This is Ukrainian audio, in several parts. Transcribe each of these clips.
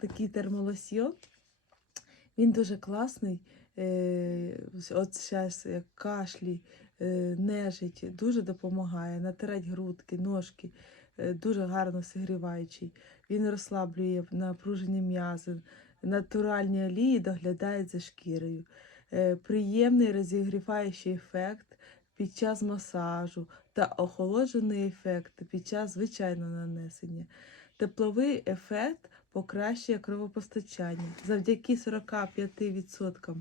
Такий термолосьйон. Він дуже класний. Е, От зараз кашлі, е, нежить, дуже допомагає. Натирать грудки, ножки, е, дуже гарно согріваючий. Він розслаблює напружені м'язи, натуральні олії доглядають за шкірою. Приємний розігріваючий ефект під час масажу та охолоджений ефект під час звичайного нанесення. Тепловий ефект покращує кровопостачання. Завдяки 45%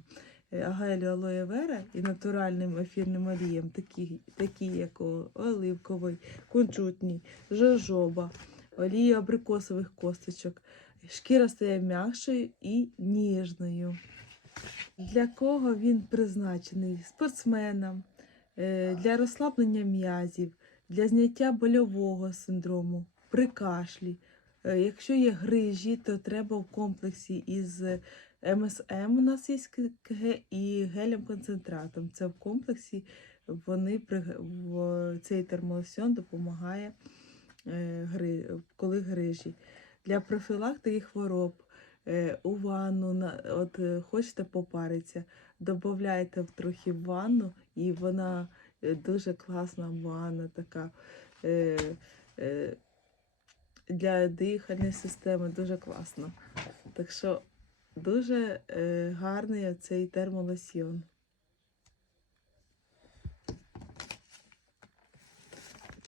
гелю алоє вера і натуральним ефірним оліям, такі, такі як оливковий, кунжутний, жожоба, олії абрикосових косточок. Шкіра стає м'якшою і ніжною. Для кого він призначений? Спортсменам, е, для розслаблення м'язів, для зняття больового синдрому, при кашлі. Е, Якщо є грижі, то треба в комплексі із МСМ у нас є і гелем-концентратом. Це в комплексі вони цей термолосьон допомагає, е, коли грижі. Для профілактики хвороб е, у ванну, от е, хочете попаритися, додаєте трохи в ванну, і вона е, дуже класна ванна така. Для дихальної системи дуже класно. Так що дуже е, гарний цей термолосьйон.